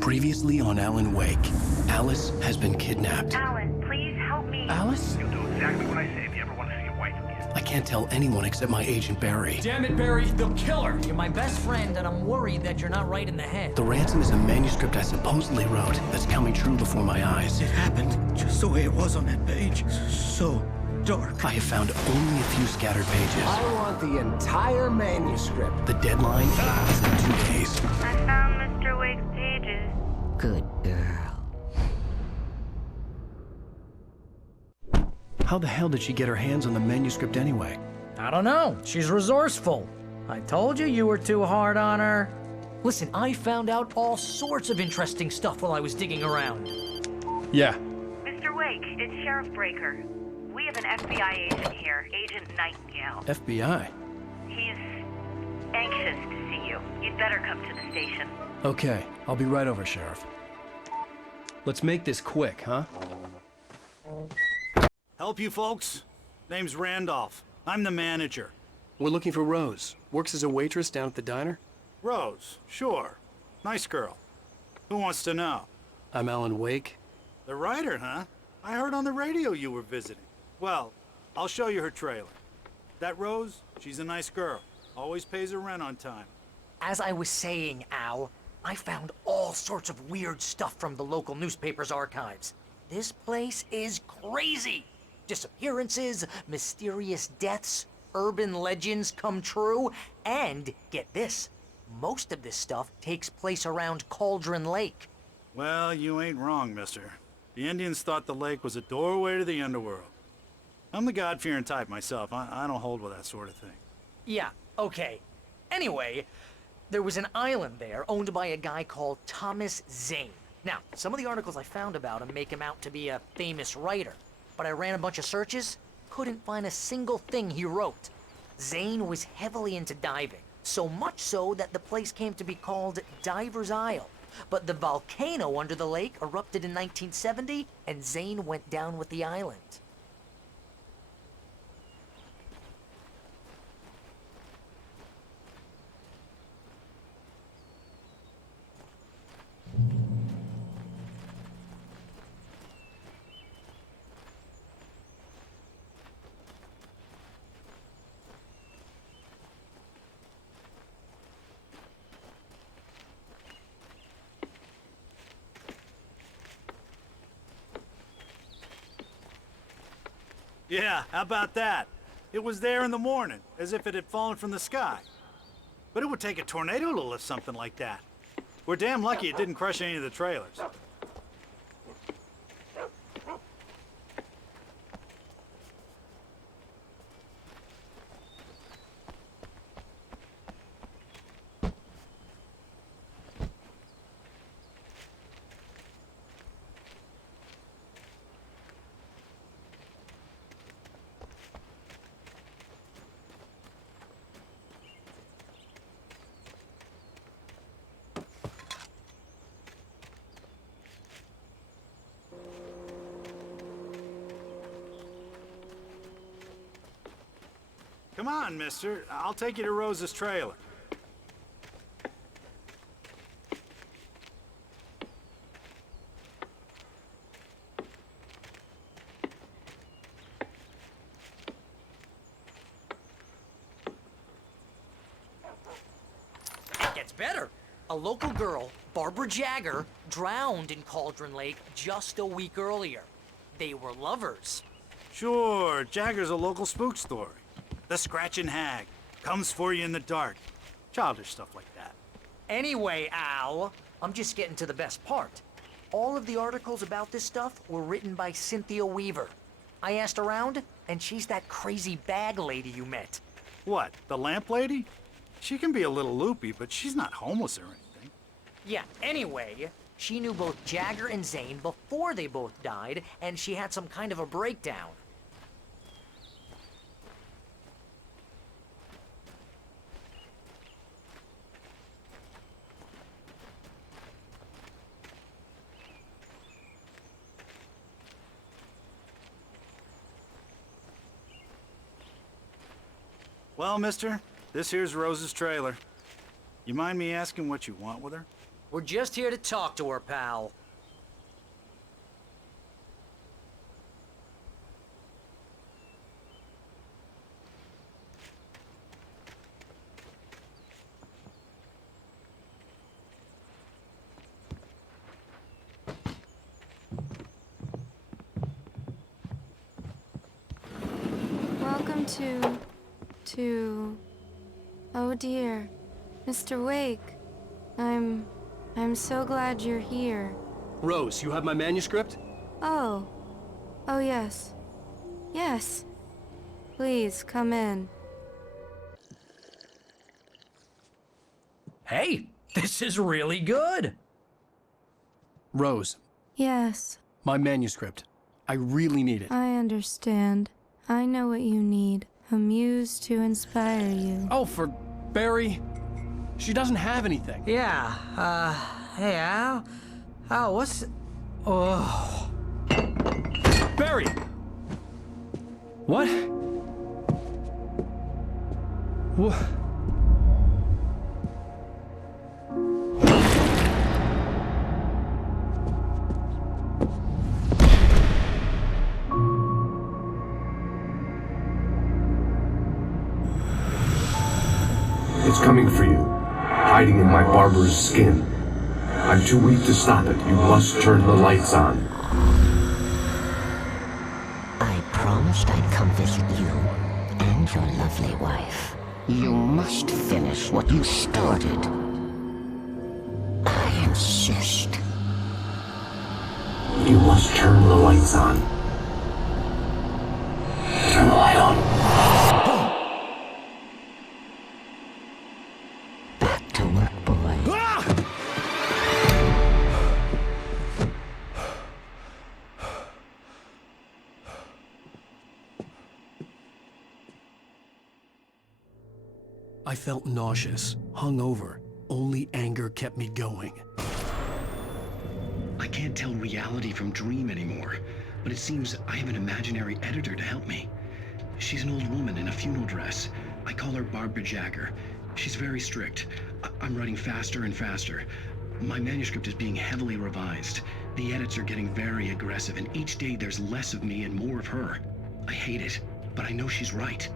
Previously on Alan Wake, Alice has been kidnapped. Alan, please help me. Alice? You'll do exactly what I say if you ever want to see your wife again. I can't tell anyone except my agent Barry. Damn it, Barry, they'll kill her! You're my best friend, and I'm worried that you're not right in the head. The ransom is a manuscript I supposedly wrote that's coming true before my eyes. It happened just the way it was on that page. So dark. I have found only a few scattered pages. I want the entire manuscript. The deadline is in 2 days. I found Mr. Wake's pages. Good girl. How the hell did she get her hands on the manuscript anyway? I don't know. She's resourceful. I told you you were too hard on her. Listen, I found out all sorts of interesting stuff while I was digging around. Yeah. Mr. Wake, it's Sheriff Breaker. We have an FBI agent here, Agent Nightingale. FBI? He's anxious to see you. You'd better come to the station. Okay, I'll be right over, Sheriff. Let's make this quick, huh? Help you folks? Name's Randolph. I'm the manager. We're looking for Rose. Works as a waitress down at the diner. Rose, sure. Nice girl. Who wants to know? I'm Alan Wake. The writer, huh? I heard on the radio you were visiting. Well, I'll show you her trailer. That Rose, she's a nice girl. Always pays her rent on time. As I was saying, Al, I found all sorts of weird stuff from the local newspaper's archives. This place is crazy. Disappearances, mysterious deaths, urban legends come true, and get this, most of this stuff takes place around Cauldron Lake. Well, you ain't wrong, mister. The Indians thought the lake was a doorway to the underworld. I'm the God-fearing type myself. I don't hold with that sort of thing. Yeah, okay. Anyway, there was an island there owned by a guy called Thomas Zane. Now, some of the articles I found about him make him out to be a famous writer, but I ran a bunch of searches, couldn't find a single thing he wrote. Zane was heavily into diving, so much so that the place came to be called Diver's Isle. But the volcano under the lake erupted in 1970, and Zane went down with the island. Yeah, how about that? It was there in the morning, as if it had fallen from the sky. But it would take a tornado to lift something like that. We're damn lucky it didn't crush any of the trailers. Come on, mister. I'll take you to Rose's trailer. It gets better. A local girl, Barbara Jagger, drowned in Cauldron Lake just a week earlier. They were lovers. Sure, Jagger's a local spook story. The Scratching Hag. Comes for you in the dark. Childish stuff like that. Anyway, Al, I'm just getting to the best part. All of the articles about this stuff were written by Cynthia Weaver. I asked around, and she's that crazy bag lady you met. What, the lamp lady? She can be a little loopy, but she's not homeless or anything. Yeah, anyway, she knew both Jagger and Zane before they both died, and she had some kind of a breakdown. Well, mister, this here's Rose's trailer. You mind me asking what you want with her? We're just here to talk to her, pal. Welcome to... Oh dear, Mr. Wake. I'm so glad you're here. Rose, you have my manuscript? Oh. Oh yes. Yes. Please, come in. Hey, this is really good. Rose, Yes, my manuscript. I really need it. I understand. I know what you need. A muse to inspire you. Oh, for Barry. She doesn't have anything. Yeah, hey, Al? Al, what's... Oh... Barry! What? What? It's coming for you, hiding in my barber's skin. I'm too weak to stop it. You must turn the lights on. I promised I'd come visit you and your lovely wife. You must finish what you started. I insist. You must turn the lights on. Turn the light on. Back to work, boy. I felt nauseous, hungover. Only anger kept me going. I can't tell reality from dream anymore, but it seems I have an imaginary editor to help me. She's an old woman in a funeral dress. I call her Barbara Jagger. She's very strict. I'm writing faster and faster. My manuscript is being heavily revised. The edits are getting very aggressive, and each day there's less of me and more of her. I hate it, but I know she's right.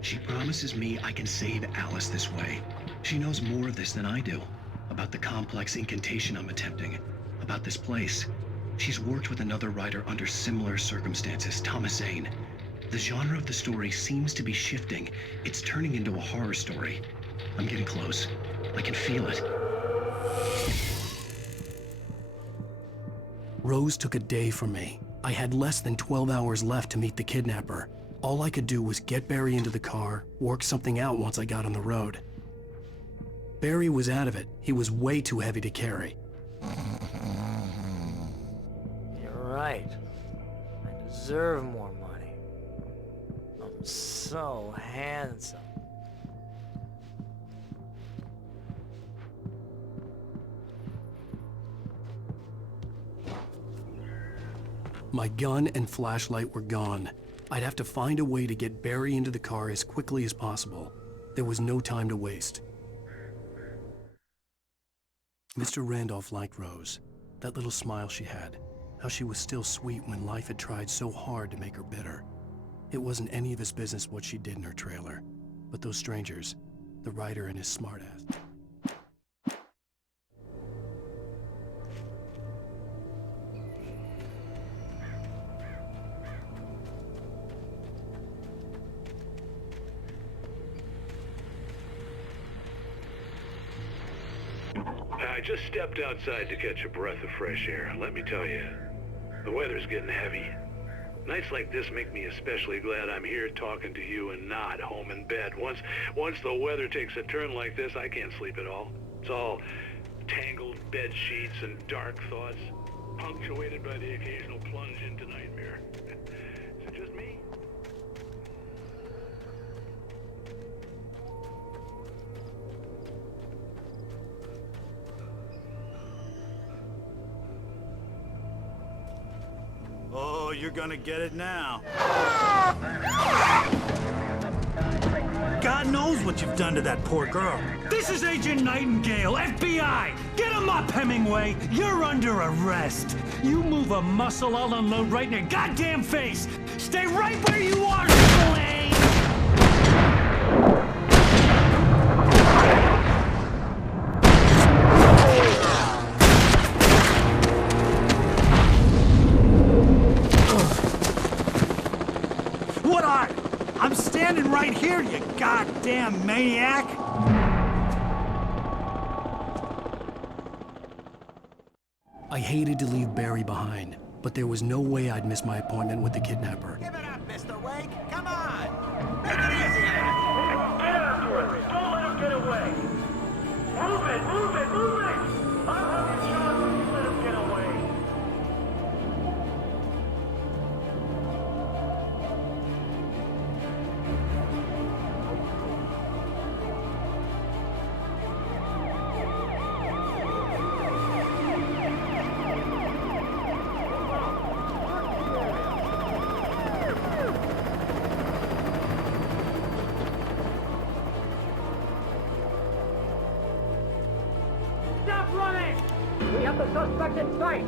She promises me I can save Alice this way. She knows more of this than I do. About the complex incantation I'm attempting. About this place. She's worked with another writer under similar circumstances, Thomas Zane. The genre of the story seems to be shifting. It's turning into a horror story. I'm getting close. I can feel it. Rose took a day from me. I had less than 12 hours left to meet the kidnapper. All I could do was get Barry into the car, work something out once I got on the road. Barry was out of it. He was way too heavy to carry. You're right. I deserve more money. I'm so handsome. My gun and flashlight were gone. I'd have to find a way to get Barry into the car as quickly as possible. There was no time to waste. Mr. Randolph liked Rose. That little smile she had. How she was still sweet when life had tried so hard to make her bitter. It wasn't any of his business what she did in her trailer. But those strangers, the writer and his smartass. I just stepped outside to catch a breath of fresh air. Let me tell you, the weather's getting heavy. Nights like this make me especially glad I'm here talking to you and not home in bed. Once the weather takes a turn like this, I can't sleep at all. It's all tangled bed sheets and dark thoughts, punctuated by the occasional plunge into nightmare. Is it just me? Oh, you're gonna get it now. God God knows what you've done to that poor girl. This is Agent Nightingale, FBI! Get him up, Hemingway! You're under arrest. You move a muscle, I'll unload right in your goddamn face! Stay right where you are, Slane! What are? I'm standing right here, you goddamn maniac! I hated to leave Barry behind, but there was no way I'd miss my appointment with the kidnapper. Give it up, Mr. Wake! Come on! Make it easy now! Get after it! Don't let him get away! Move it! Move it! Move it! I'll have you shot when you let him get away! Stop running! We have the suspect in sight!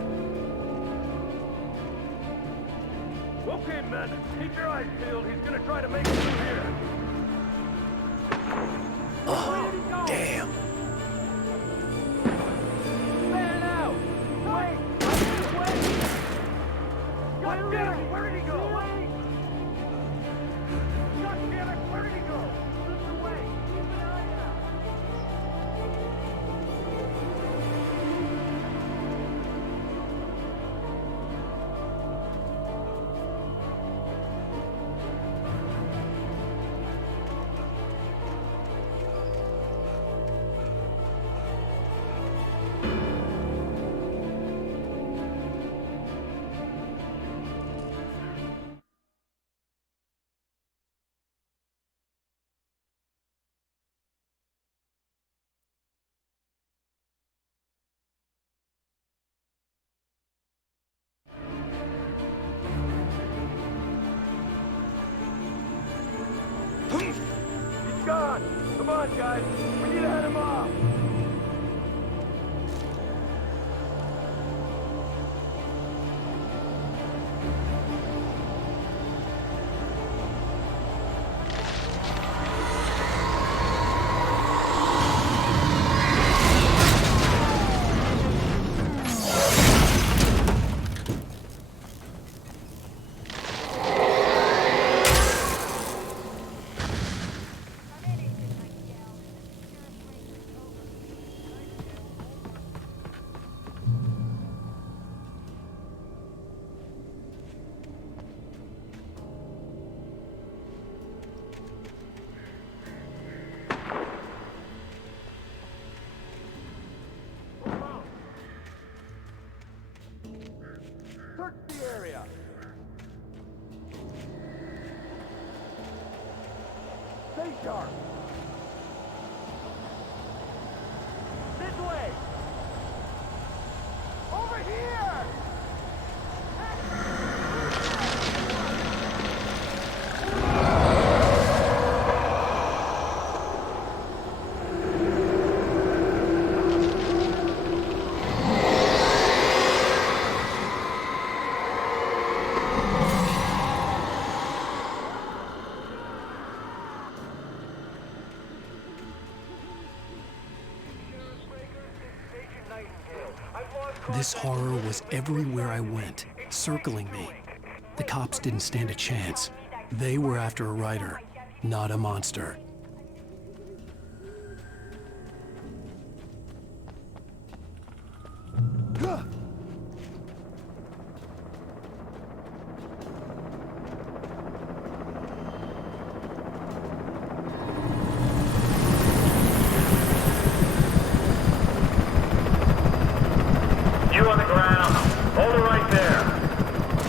Okay, men, keep your eyes peeled. He's gonna try to make it through here. Oh, damn. Man out! Wait! Wait! God damn it! Where did he go? Wait! God damn it! Where did he go? Mr. Wait! Keep an eye out! He's gone! Come on, guys! We need to head him off! Search the area! Stay sharp! This way! Over here! This horror was everywhere I went, circling me. The cops didn't stand a chance. They were after a writer, not a monster. You on the ground. Hold it right there.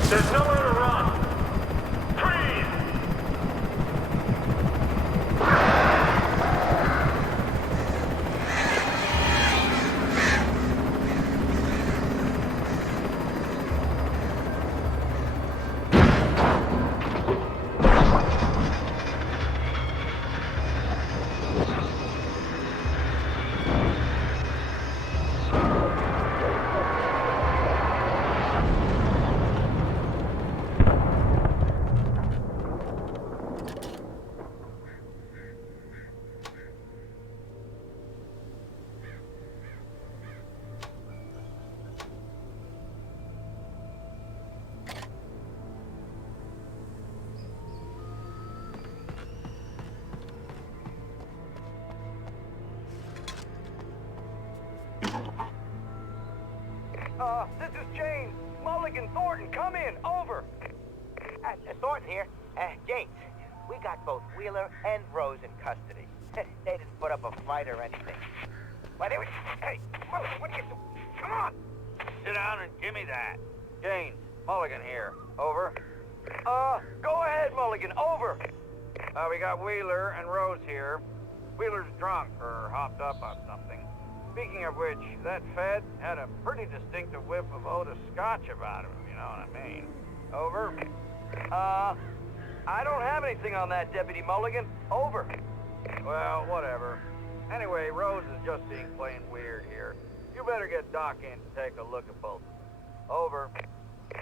There's nowhere to run. Freeze! This is James. Mulligan, Thornton, come in. Over. Thornton here. James, we got both Wheeler and Rose in custody. They didn't put up a fight or anything. Why, they were... Hey, Mulligan, what are you doing? Come on! Sit down and give me that. James, Mulligan here. Over. Go ahead, Mulligan. Over. We got Wheeler and Rose here. Wheeler's drunk or hopped up on something. Speaking of which, that Fed had a pretty distinctive whiff of Otis Scotch about him, if you know what I mean. Over. I don't have anything on that, Deputy Mulligan. Over. Well, whatever. Anyway, Rose is just being plain weird here. You better get Doc in to take a look at both. Over.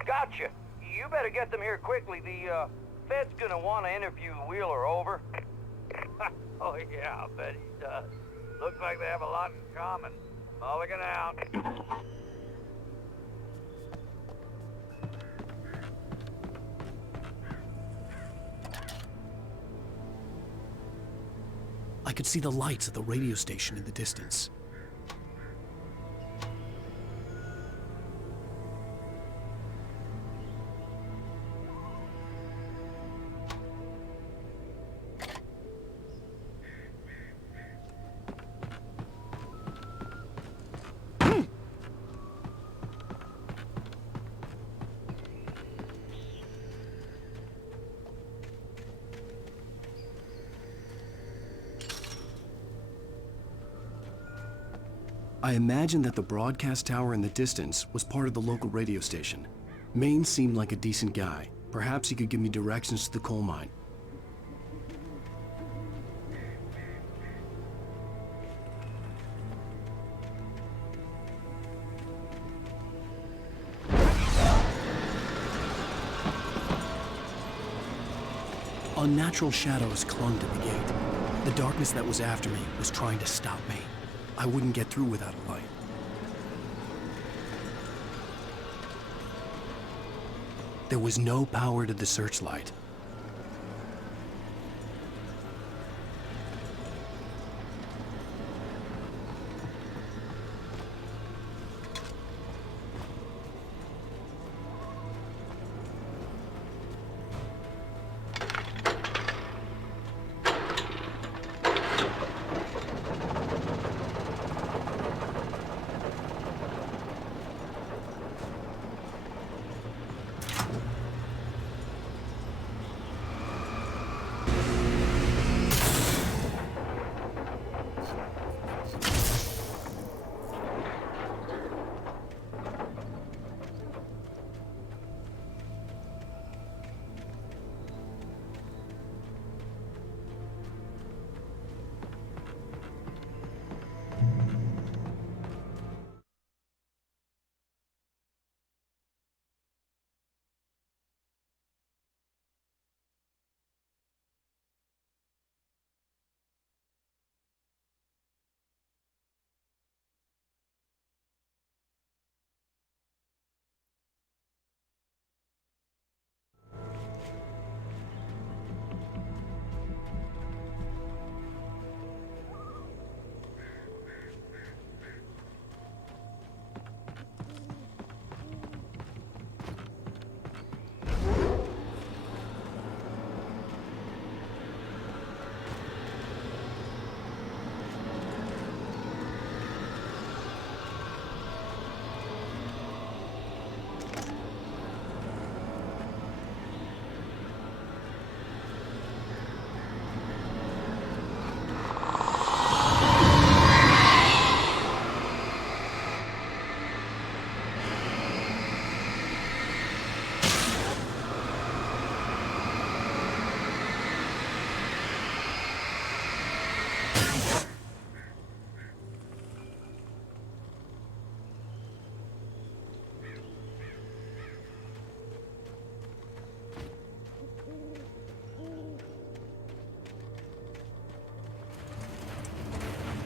Gotcha. You better get them here quickly. The, Fed's gonna want to interview Wheeler. Over. Oh, yeah, I bet he does. Looks like they have a lot in common. Mulligan out. I could see the lights of the radio station in the distance. I imagined that the broadcast tower in the distance was part of the local radio station. Maine seemed like a decent guy. Perhaps he could give me directions to the coal mine. Unnatural shadows clung to the gate. The darkness that was after me was trying to stop me. I wouldn't get through without a light. There was no power to the searchlight.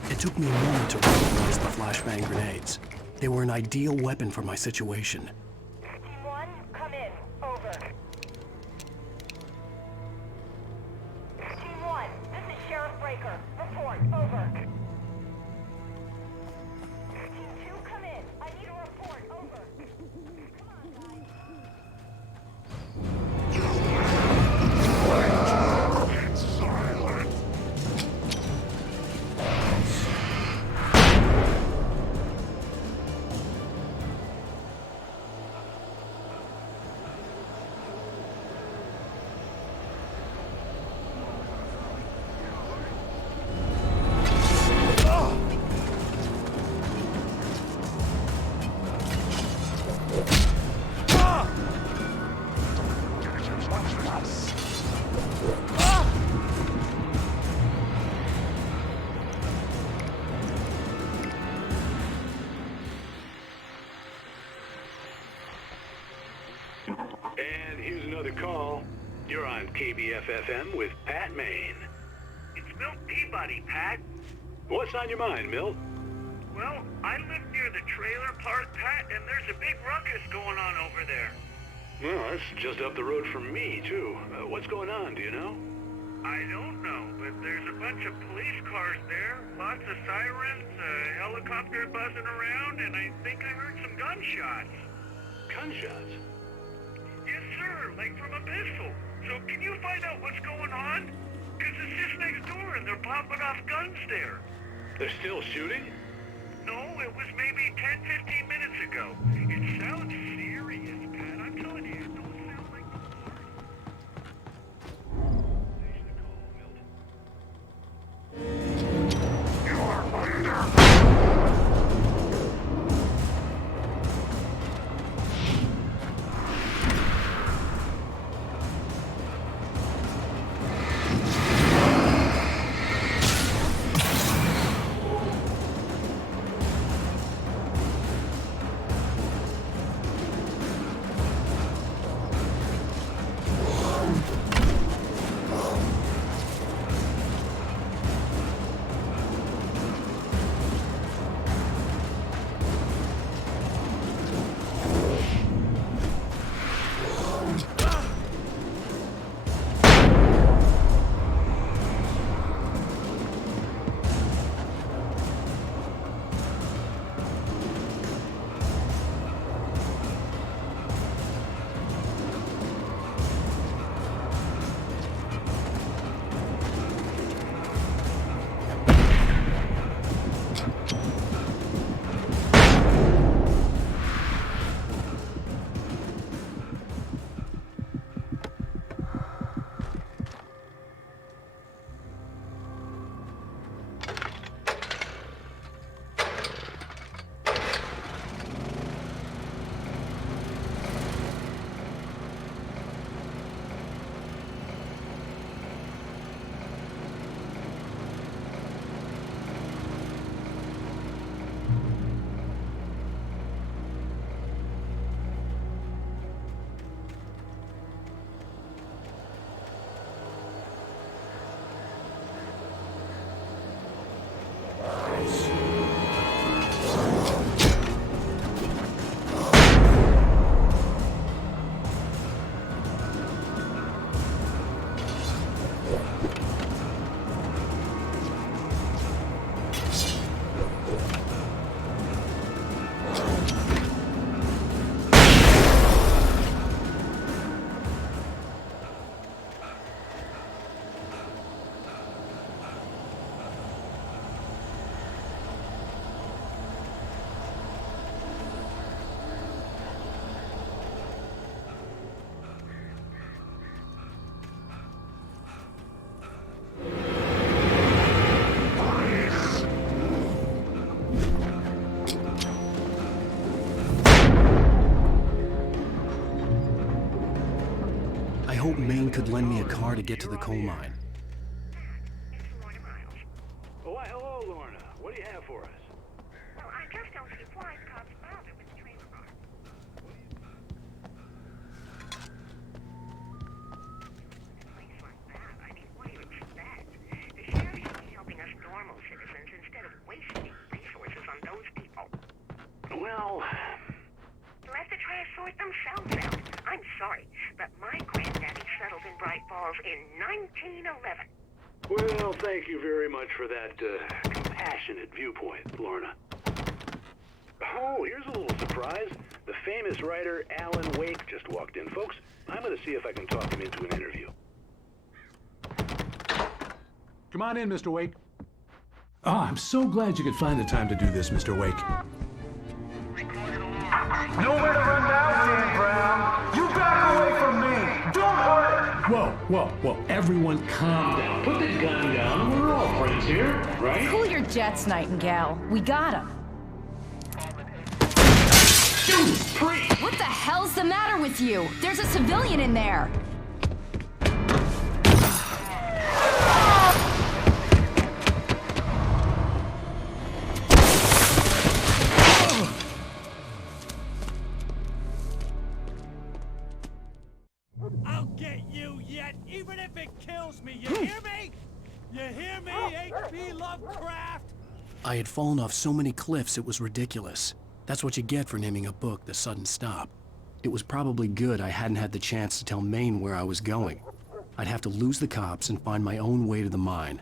It took me a moment to recognize the flashbang grenades. They were an ideal weapon for my situation. Team 1, come in. Over. Team 1, this is Sheriff Breaker. Report. Over. Team 2, come in. I need a report. Over. another call. You're on KBF-FM with Pat Maine. It's Milt Peabody, Pat. What's on your mind, Milt? Well, I live near the trailer park, Pat, and there's a big ruckus going on over there. Well, that's just up the road from me, too. What's going on, do you know? I don't know, but there's a bunch of police cars there, lots of sirens, a helicopter buzzing around, and I think I heard some gunshots. Gunshots? Yes, sir, like from a pistol. So can you find out what's going on? Because it's just next door and they're popping off guns there. They're still shooting? No, it was maybe 10, 15 minutes ago. It sounds serious, Pat. I'm telling you, it don't sound like the party. I hope Maine could lend me a car to get to the coal mine. Oh, why, hello, Lorna. What do you have for us? Well, I just don't see why the cops bother with the trailer park. A place like that, I mean, what do you expect? The sheriff should be helping us normal citizens instead of wasting resources on those people. Well... Let the trash sort themselves out. I'm sorry, but my granddaddy settled in Bright Falls in 1911. Well, thank you very much for that compassionate viewpoint, Lorna. Oh, here's a little surprise. The famous writer Alan Wake just walked in. Folks, I'm going to see if I can talk him into an interview. Come on in, Mr. Wake. Oh, I'm so glad you could find the time to do this, Mr. Wake. Nowhere to run now, Dan Brown. You back away from me. Don't hurt it. Whoa. Everyone calm down. Put the gun down. We're all friends here, right? Cool your jets, Nightingale. We got him. Judas Priest! What the hell's the matter with you? There's a civilian in there. knows me. You hear me? You hear me, H.P. Lovecraft? I had fallen off so many cliffs it was ridiculous. That's what you get for naming a book The Sudden Stop. It was probably good I hadn't had the chance to tell Maine where I was going. I'd have to lose the cops and find my own way to the mine.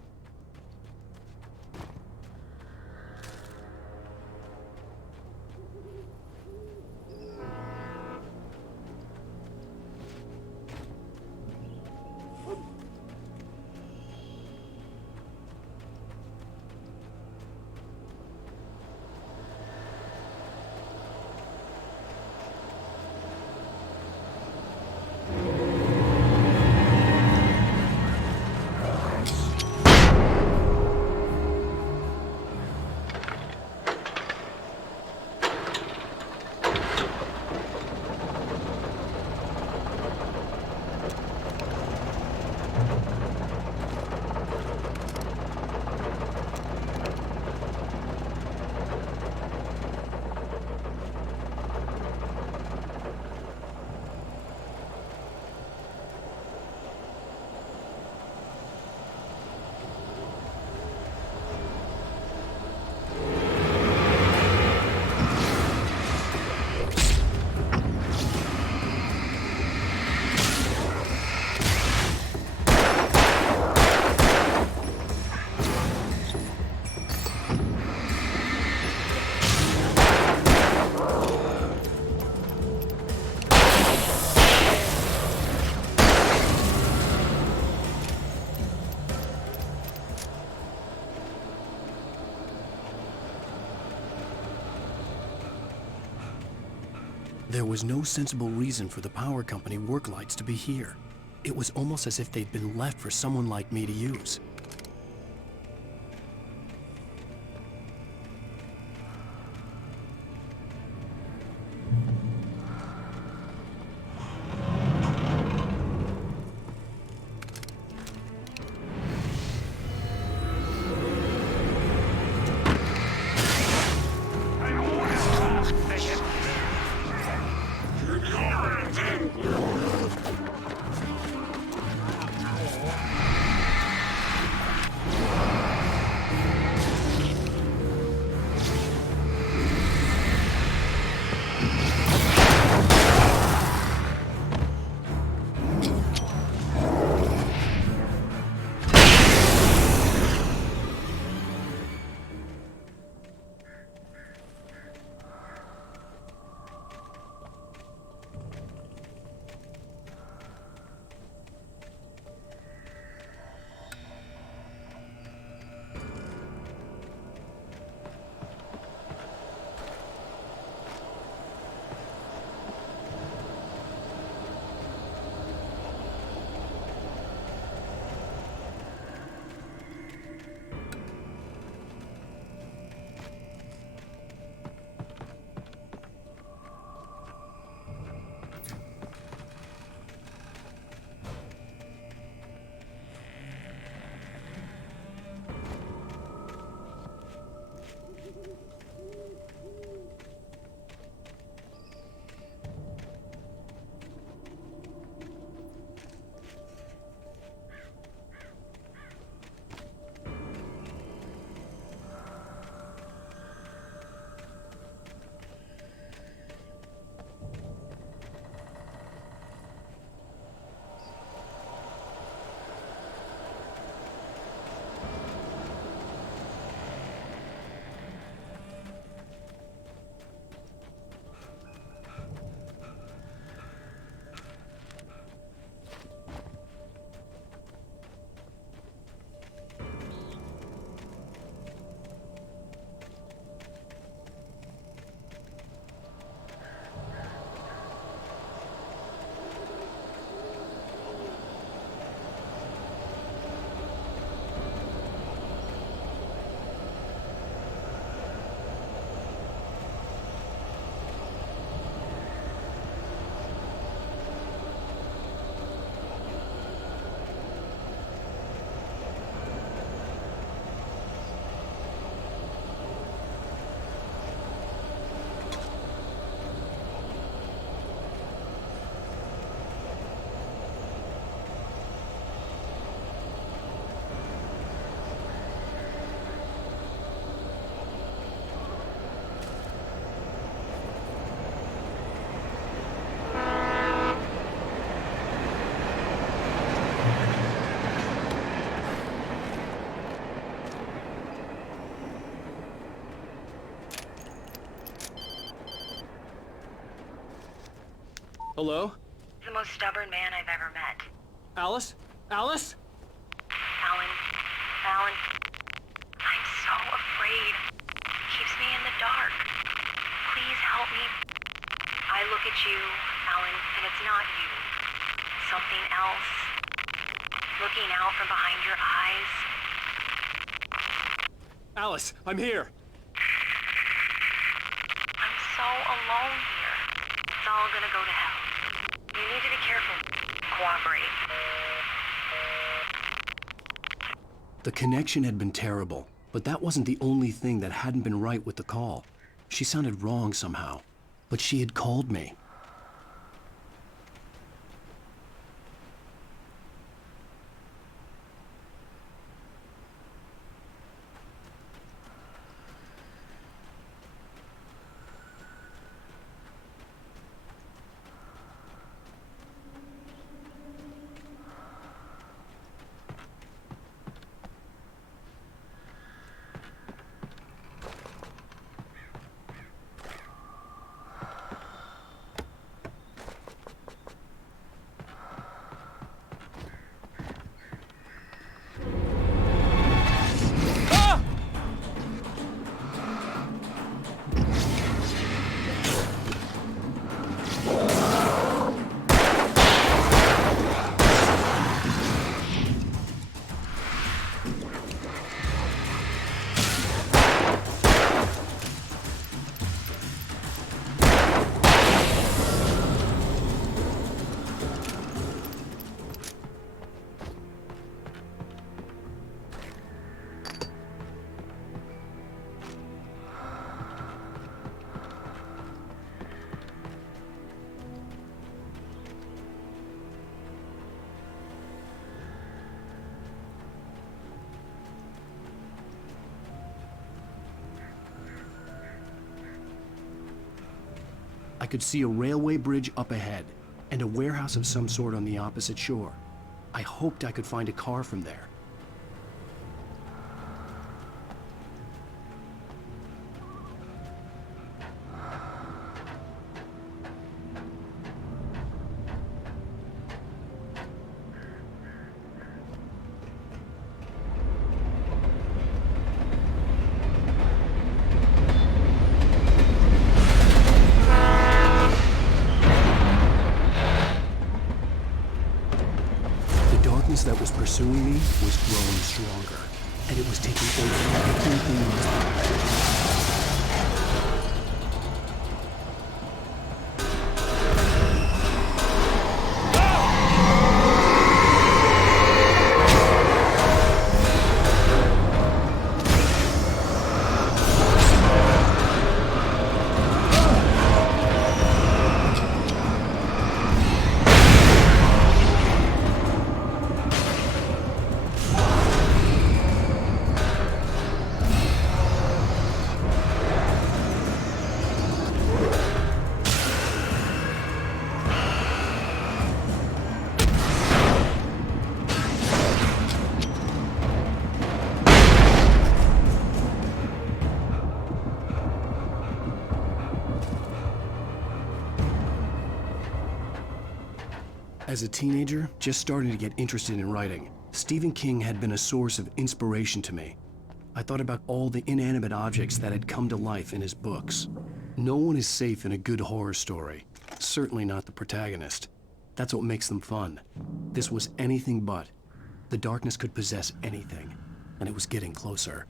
There was no sensible reason for the power company work lights to be here. It was almost as if they'd been left for someone like me to use. Hello? The most stubborn man I've ever met. Alice? Alice? Alan. Alan. I'm so afraid. It keeps me in the dark. Please help me. I look at you, Alan, and it's not you. Something else. Looking out from behind your eyes. Alice, I'm here. I'm so alone here. It's all gonna go to hell. You need to be careful. Cooperate. The connection had been terrible, but that wasn't the only thing that hadn't been right with the call. She sounded wrong somehow, but she had called me. I could see a railway bridge up ahead, and a warehouse of some sort on the opposite shore. I hoped I could find a car from there. That was pursuing me was growing stronger, and it was taking over everything in this life. As a teenager, just starting to get interested in writing, Stephen King had been a source of inspiration to me. I thought about all the inanimate objects that had come to life in his books. No one is safe in a good horror story, certainly not the protagonist. That's what makes them fun. This was anything but. The darkness could possess anything, and it was getting closer.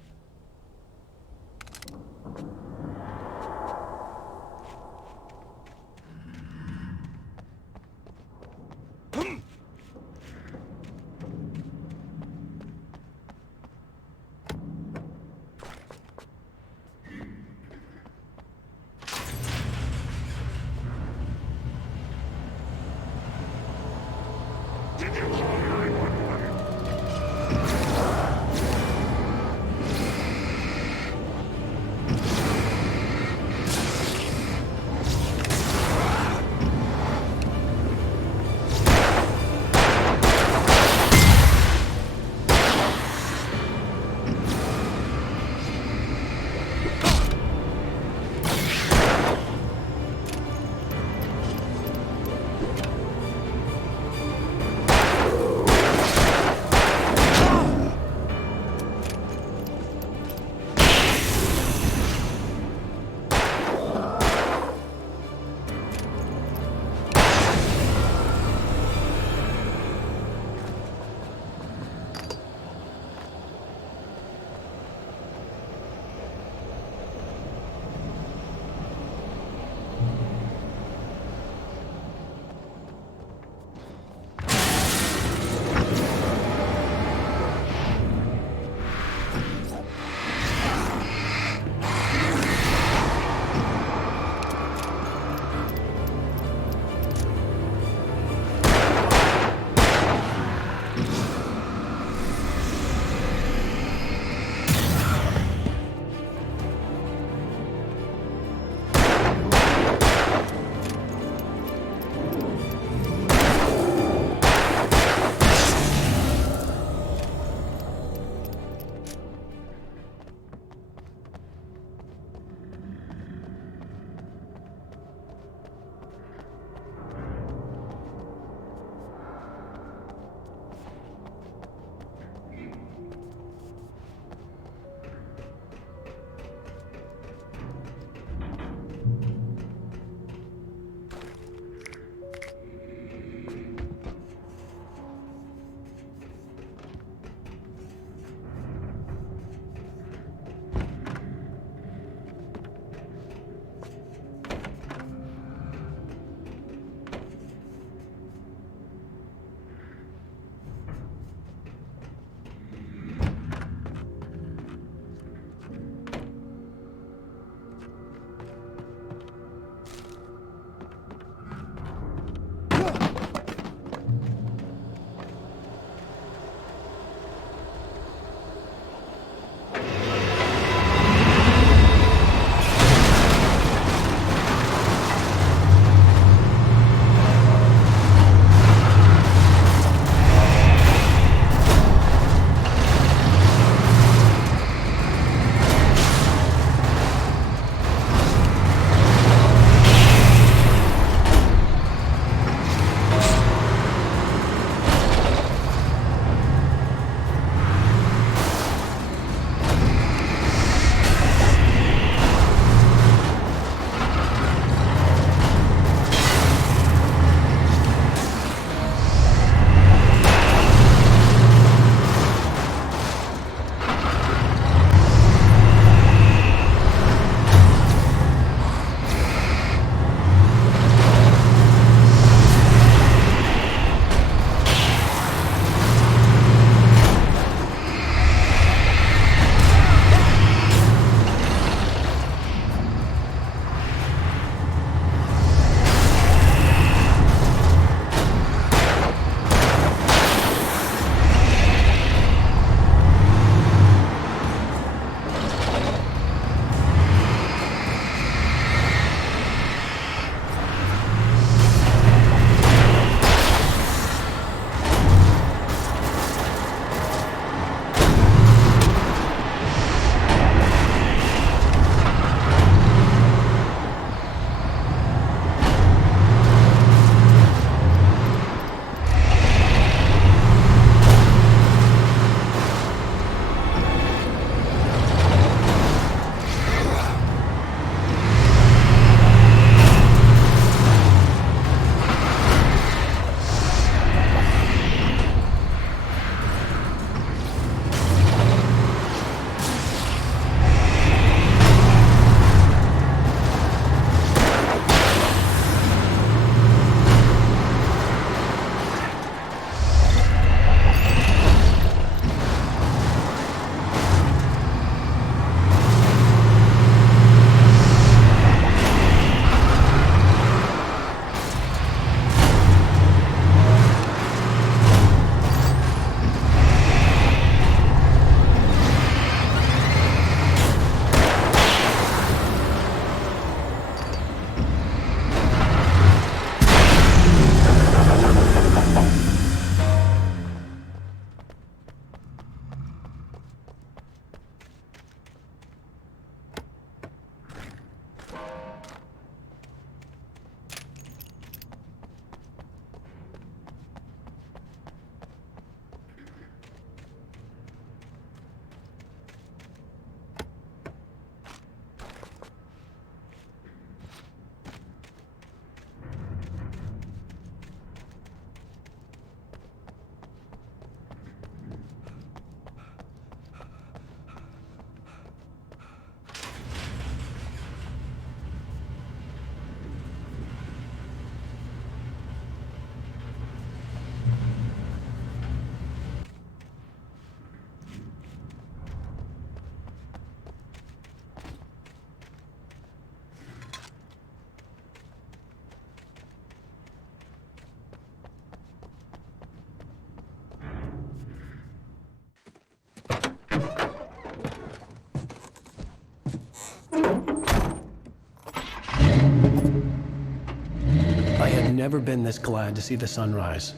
never been this glad to see the sunrise.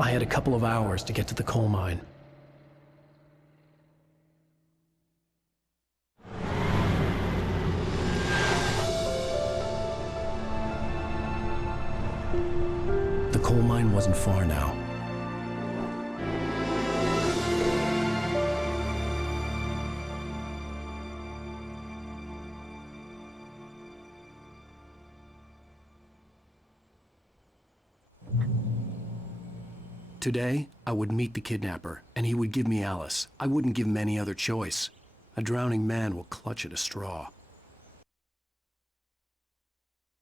I had a couple of hours to get to the coal mine. The coal mine wasn't far now. Today, I would meet the kidnapper, and he would give me Alice. I wouldn't give him any other choice. A drowning man will clutch at a straw.